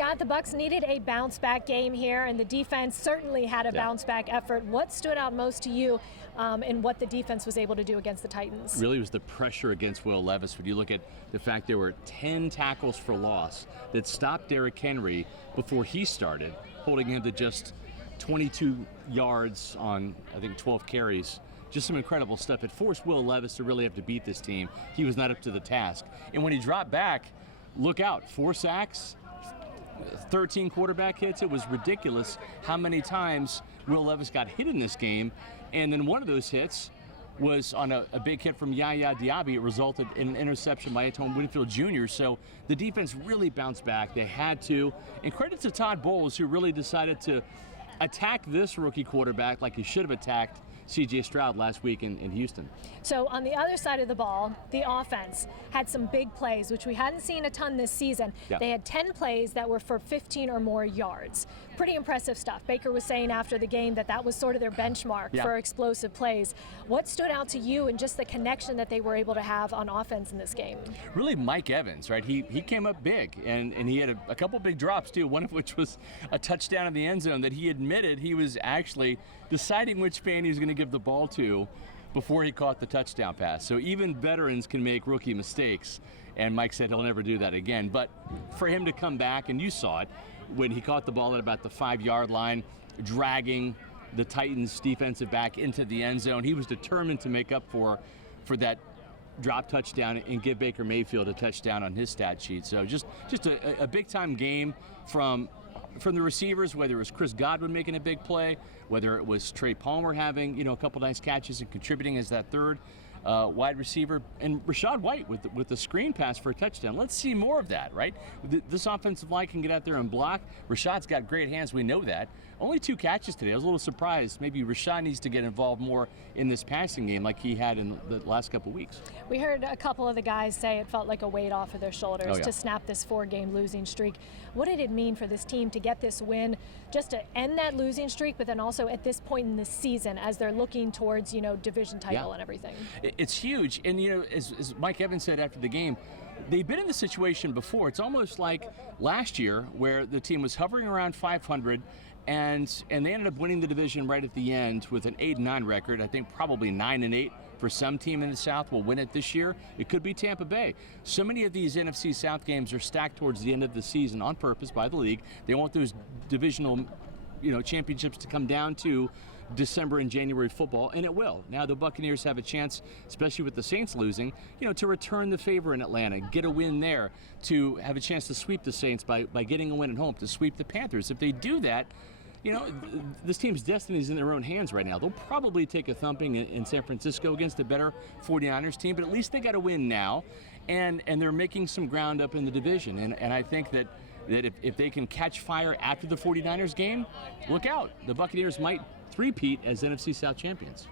Scott, the Bucs needed a bounce-back game here, and the defense certainly had a bounce-back effort. What stood out most to you in what the defense was able to do against the Titans? Really was the pressure against Will Levis. When you look at the fact there were 10 tackles for loss that stopped Derrick Henry before he started, holding him to just 22 yards on, I think, 12 carries. Just some incredible stuff. It forced Will Levis to really have to beat this team. He was not up to the task. And when he dropped back, look out, 4 sacks, 13 quarterback hits. It was ridiculous how many times Will Levis got hit in this game. And then one of those hits was on a big hit from Yaya Diaby. It resulted in an interception by Antoine Winfield Jr. So the defense really bounced back. They had to. And credit to Todd Bowles, who really decided to attack this rookie quarterback like he should have attacked C.J. Stroud last week in Houston. So on the other side of the ball, the offense had some big plays, which we hadn't seen a ton this season. Yeah. They had 10 plays that were for 15 or more yards. Pretty impressive stuff. Baker was saying after the game that that was sort of their benchmark for explosive plays. What stood out to you and just the connection that they were able to have on offense in this game? Really Mike Evans, right? He came up big, and he had a couple big drops too, one of which was a touchdown in the end zone that he admitted he was actually deciding which fan he was going to give the ball to before he caught the touchdown pass. So even veterans can make rookie mistakes, and Mike said he'll never do that again. But for him to come back, and you saw it, when he caught the ball at about the 5-yard line, dragging the Titans defensive back into the end zone, he was determined to make up for that drop touchdown and give Baker Mayfield a touchdown on his stat sheet. So just a big-time game from the receivers, whether it was Chris Godwin making a big play, whether it was Trey Palmer having a couple nice catches and contributing as that third wide receiver, and Rachaad White with the screen pass for a touchdown. Let's see more of that, right? This offensive line can get out there and block. Rachaad's got great hands, we know that. Only 2 catches today. I was a little surprised. Maybe Rachaad needs to get involved more in this passing game like he had in the last couple of weeks. We heard a couple of the guys say it felt like a weight off of their shoulders to snap this 4-game losing streak. What did it mean for this team to get this win, just to end that losing streak, but then also at this point in the season as they're looking towards, division title and everything? It's huge. And, as Mike Evans said after the game, they've been in this situation before. It's almost like last year where the team was hovering around 500 and they ended up winning the division right at the end with an 8-9 record. I think probably 9-8 for some team in the South will win it this year. It could be Tampa Bay. So many of these NFC South games are stacked towards the end of the season on purpose by the league. They want those divisional championships to come down to December and January football, and it will. Now the Buccaneers have a chance, especially with the Saints losing, to return the favor in Atlanta, get a win there, to have a chance to sweep the Saints by getting a win at home, to sweep the Panthers. If they do that, this team's destiny is in their own hands right now. They'll probably take a thumping in San Francisco against a better 49ers team, but at least they got to win now, and they're making some ground up in the division. And I think that if they can catch fire after the 49ers game, look out. The Buccaneers might three-peat as NFC South champions.